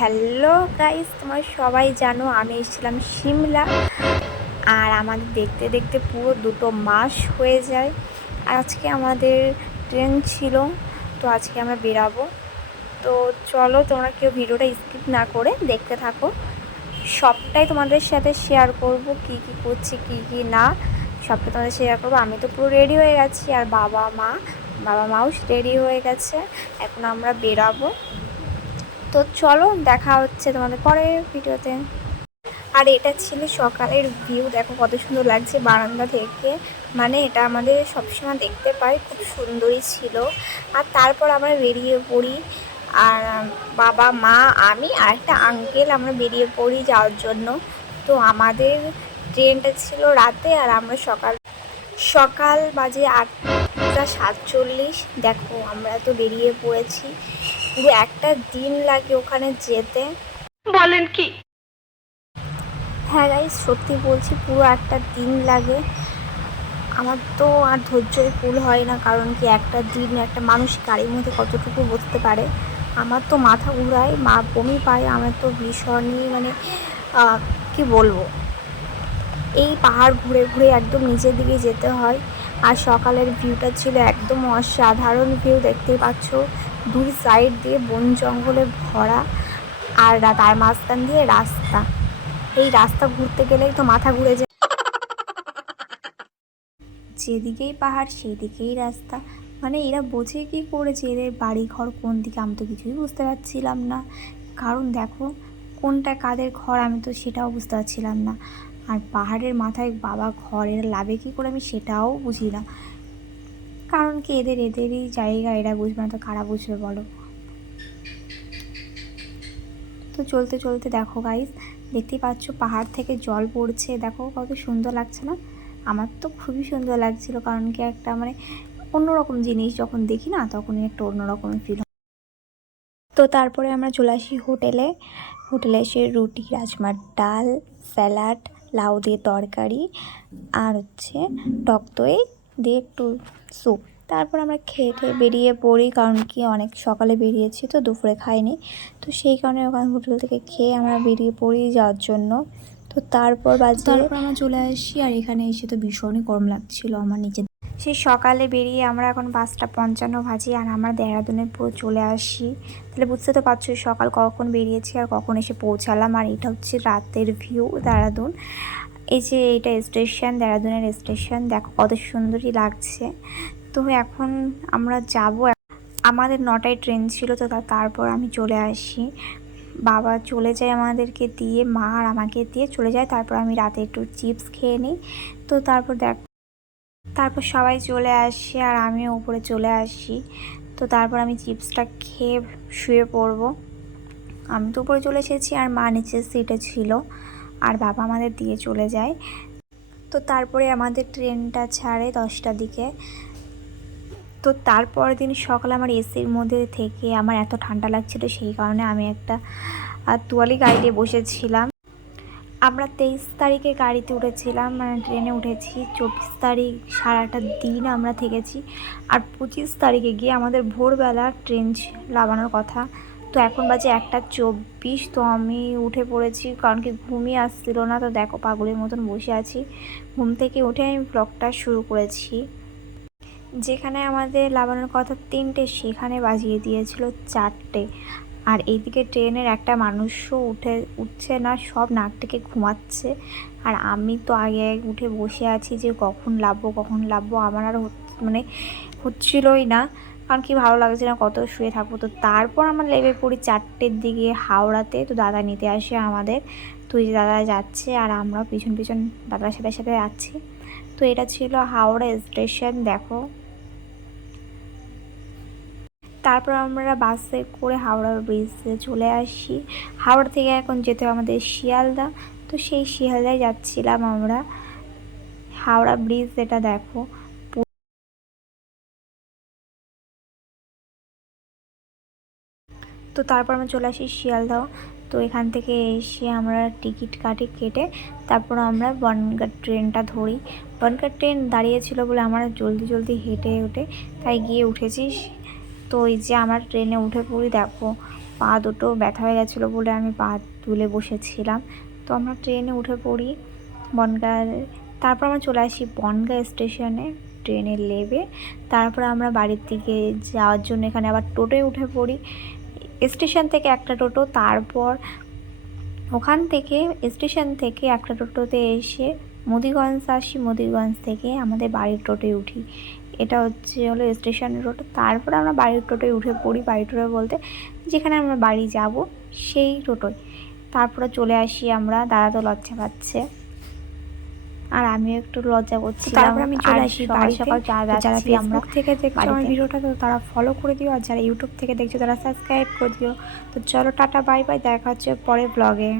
Hello guys, তোমরা সবাই জানো আমি এসেছিলাম সিমলা। আর আমাদের দেখতে দেখতে পুরো 2 মাস হয়ে যায়। আজকে আমাদের ট্রেন ছিল, তো আজকে আমরা বেরাবো। তো চলো, তোমরা কেউ ভিডিওটা স্কিপ না করে দেখতে থাকো। সবটাই তোমাদের সাথে শেয়ার করব, কি কি করছি কি কি না সবটা তোমাদের শেয়ার করবো। আমি তো পুরো রেডি হয়ে গেছি, আর বাবা মাও রেডি হয়ে গেছে। এখন আমরা বেরাবো। তো চলো, দেখা হচ্ছে তোমাদের পরের ভিডিওতে। আর এটা ছিল সকালের ভিউ, দেখো কত সুন্দর লাগছে বারান্দা থেকে। মানে এটা আমাদের সবসময় দেখতে পাই, খুব সুন্দরই ছিল। আর তারপর আমরা বেরিয়ে পড়ি, আর বাবা মা আমি আর একটা আঙ্কেল আমরা বেরিয়ে পড়ি যাওয়ার জন্য। তো আমাদের ট্রেনটা ছিল রাতে, আর আমরা সকাল বাজে 8:47। দেখো আমরা তো বেরিয়ে পড়েছি। পুরো একটা দিন লাগে ওখানে যেতে। বলেন কি? হ্যাঁ গাইস, সত্যি বলছি, পুরো একটা দিন লাগে। আমার তো আর ধৈর্যই কুল হয় না, কারণ কি একটা দিন একটা মানুষ গাড়ির মধ্যে কতটুকু বসতে পারে। আমার তো মাথা ঘুরায়, বমি পায়। আমার তো ভীষণই মানে কি বলবো, এই পাহাড় ঘুরে ঘুরে একদম নিচের দিকে যেতে হয়। আর সকালের ভিউটা ছিল একদম অসাধারণ ভিউ, দেখতেই পাচ্ছ। 2 সাইড দিয়ে বন জঙ্গলে ভরা, আর তার মাঝখান দিয়ে রাস্তা। এই রাস্তা ঘুরতে গেলেই তো মাথা ঘুরে যায়। যেদিকেই পাহাড় সেই দিকেই রাস্তা। মানে এরা বোঝে কী করেছে, এদের বাড়ি ঘর কোন দিকে আমি তো কিছুই বুঝতে পারছিলাম না। কারণ দেখো কোনটা কাদের ঘর আমি তো সেটাও বুঝতে পারছিলাম না। আর পাহাড়ের মাথায় বাবা ঘর, এরা লাভে কী করে আমি সেটাও বুঝি না। কারণ কি এদেরই জায়গা, এরা বুঝবে না তো কারা বুঝবে বলো। তো চলতে চলতে দেখো গাইস, দেখতেই পাচ্ছ পাহাড় থেকে জল পড়ছে, দেখো কত সুন্দর লাগছে না? আমার তো খুবই সুন্দর লাগছিল, কারণ কি একটা মানে অন্যরকম জিনিস যখন দেখি না, তখনই একটা অন্যরকম ফিল হয়। তো তারপরে আমরা চলে আসি হোটেলে এসে রুটি, রাজমার ডাল, স্যালাড, লাউ দিয়ে তরকারি, আর হচ্ছে টক দই দিয়ে একটু স্যুপ। তারপর আমরা খেয়ে বেরিয়ে পড়ি, কারণ কি অনেক সকালে বেরিয়েছি তো দুপুরে খাইনি। তো সেই কারণে ওখানে হোটেল থেকে খেয়ে আমরা বেরিয়ে পড়ি যাওয়ার জন্য। তো তারপর আমরা চলে আসি, আর এখানে এসে তো ভীষণই গরম লাগছিল আমার নিচে। সেই সকালে বেরিয়ে আমরা এখন 5:55 বাজে, আর আমরা দেহরাদূনে পুরো চলে আসি। তাহলে বুঝতে তো পারছো সকাল কখন বেরিয়েছি আর কখন এসে পৌঁছালাম। আর এটা হচ্ছে রাতের ভিউ দেহরাদূন। এই যে এইটা স্টেশন, দেহরাদূনের স্টেশন, দেখো কত সুন্দরই লাগছে। তো এখন আমরা যাব। আমাদের 9টায় ট্রেন ছিল, তো তারপর আমি চলে আসি। বাবা চলে যায় আমাদেরকে দিয়ে, মা আর আমাকে দিয়ে চলে যায়। তারপর আমি রাতে একটু চিপস খেয়ে নিই। তো তারপর সবাই চলে আসে, আর আমিও উপরে চলে আসি। তো তারপর আমি চিপসটা খেয়ে শুয়ে পড়বো। আমি তো উপরে চলে এসেছি, আর মা নিচের সিটে ছিল, আর বাবা আমাদের দিয়ে চলে যায়। তো তারপরে আমাদের ট্রেনটা ছাড়ে 10টার দিকে। তো তারপর দিন সকালে আমার এসির মধ্যে থেকে আমার এত ঠান্ডা লাগছিল, সেই কারণে আমি একটা তোয়ালি গাড়িতে বসেছিলাম। আমরা 23 তারিখে গাড়িতে উঠেছিলাম, মানে ট্রেনে উঠেছি। 24 তারিখ সারাটা দিন আমরা থেকেছি, আর 25 তারিখে গিয়ে আমাদের ভোরবেলা ট্রেন লাগানোর কথা। তো এখন বাজে 1:24। তো আমি উঠে পড়েছি, কারণ কি ঘুমই আসছিল না। তো দেখো পাগলের মতন বসে আছি। ঘুম থেকে উঠে আমি ব্লগটা শুরু করেছি। যেখানে আমাদের লাগানোর কথা 3টে, সেখানে বাজিয়ে দিয়েছিল 4টে। আর এইদিকে ট্রেনের একটা মানুষও উঠছে না, সব নাক থেকে ঘুমাচ্ছে। আর আমি তো আগে উঠে বসে আছি যে কখন লাভবো। আমার আর মানে হচ্ছিলই না, কারণ কি ভালো লাগছে না, কত শুয়ে থাকবো। তো তারপর আমরা লেগে পড়ি 4টের দিকে হাওড়াতে। তো দাদা নিতে আসে আমাদের। তো এই যে দাদা যাচ্ছে, আর আমরা পিছন পিছন দাদার সাথে সাথে যাচ্ছি। তো এটা ছিল হাওড়া স্টেশন, দেখো। তারপর আমরা বাসে করে হাওড়া ব্রিজে চলে আসি। হাওড়া থেকে এখন যেতে হবে আমাদের শিয়ালদা। তো সেই শিয়ালদায় যাচ্ছিলাম আমরা। হাওড়া ব্রিজ এটা দেখো। তো তারপর আমরা চলে আসি শিয়ালদাহ। তো এখান থেকে এসে আমরা টিকিট কেটে তারপর আমরা বনগাঁ ট্রেনটা ধরি। বনগাঁ ট্রেন দাঁড়িয়েছিল বলে আমরা জলদি হেঁটে তাই গিয়ে উঠেছি। তো এই যে আমার ট্রেনে উঠে পড়ি, দেখো পা দুটো ব্যথা হয়ে গেছিলো বলে আমি পা তুলে বসেছিলাম। তো আমরা ট্রেনে উঠে পড়ি বনগাঁ। তারপর আমরা চলে আসি বনগাঁ স্টেশনে, ট্রেনে নেমে তারপর আমরা বাড়ির দিকে যাওয়ার জন্য এখানে আবার টোটোয় উঠে পড়ি। স্টেশন থেকে একটা টোটো, তারপর ওখান থেকে স্টেশন থেকে একটা টোটোতে এসে মুদিগঞ্জ আসি, মুদিগঞ্জ থেকে আমাদের বাড়ির টোটোয় উঠি। এটা হলো স্টেশনের টোটো। তারপরে আমরা বাড়ির টোটোয় উঠে পড়ি, বাড়ির টোটো বলতে যেখানে আমরা বাড়ি যাব সেই টোটোয়। তারপরে চলে আসি আমরা, দাদা তো লজ্জা পাচ্ছে আর আমিও একটু লজ্জা করছি। তারপর আমি চলে আসি সকাল সকাল যারা ফেসবুক থেকে দেখছো আমার ভিডিওটা তো তারা ফলো করে দিও, আর যারা ইউটিউব থেকে দেখছো তারা সাবস্ক্রাইব করে দিও। তো চলো টাটা বাই বাই, দেখা হচ্ছে পরের ব্লগে।